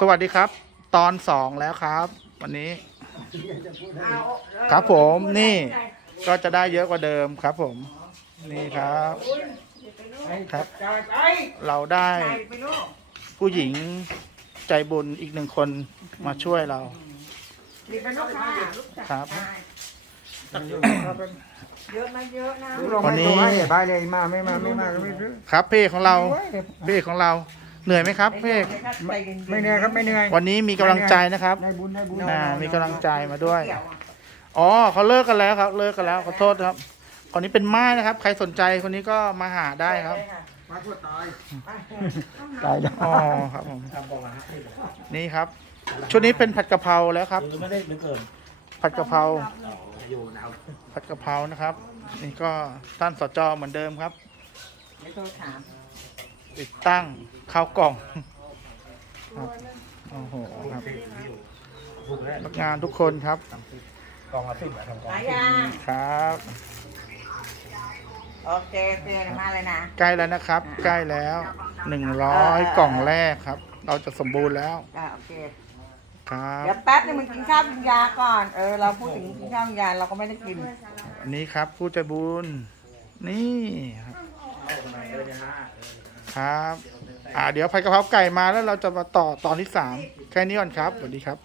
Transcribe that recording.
สวัสดีครับ ตอนสองแล้วครับ วันนี้ ครับผมนี่ก็จะได้เยอะกว่าเดิมครับผม นี่ครับ ครับ เราได้ผู้หญิงใจบุญอีกหนึ่งคนมาช่วยเรามีเป็นลูกค้าครับ เยอะนะเยอะนะวันนี้นี้บายเลยมาไม่มาไม่มาก็ไม่ซื้อครับพี่เอกของเราพี่เอกของเรา เหนื่อยไหมครับพี่เอกไม่เหนื่อยครับไม่เหนื่อยวันนี้มีกำลังใจนะครับได้บุญได้บุญอ่ามีกำลังใจมาด้วย อ๋อเขาเลิกกันแล้วครับ เลิกกันแล้วขอโทษครับคนนี้เป็นไม้นะครับ ใครสนใจคนนี้ก็มาหาได้ครับมาทั่วตายตายแล้วอ๋อครับผมนี่ครับ ชุดนี้เป็นผัดกะเพราแล้วครับไม่ได้ไม่เกินผัดกะเพราอยู่นะครับผัดกะเพรานะครับ นี่ก็ท่านสจเหมือนเดิมครับไม่โทรถาม ติดตั้งข้าวกล่องครับโอ้โหครับถูกแล้วพนักงานทุกคนครับกองละสิบอะทำกองหลายละอยางครับ โอเคโอเคมาเลยนะ ใกล้แล้วนะครับ ใกล้แล้วหนึ่งร้อยกล่องแรกครับ เราจะสมบูรณ์แล้วอ่าโอเค ครับเดี๋ยวแป๊บนึงมึงกินข้าวกินยาก่อน เออ เราพูดถึงกินข้าวกินยาเราก็ไม่ได้กิน อันนี้ครับผู้ใจบุญนี่ครับ ครับ อ่า เดี๋ยวผัดกะเพราไก่มาแล้วเราจะมาต่อตอนที่สามแค่นี้ก่อนครับสวัสดีครับ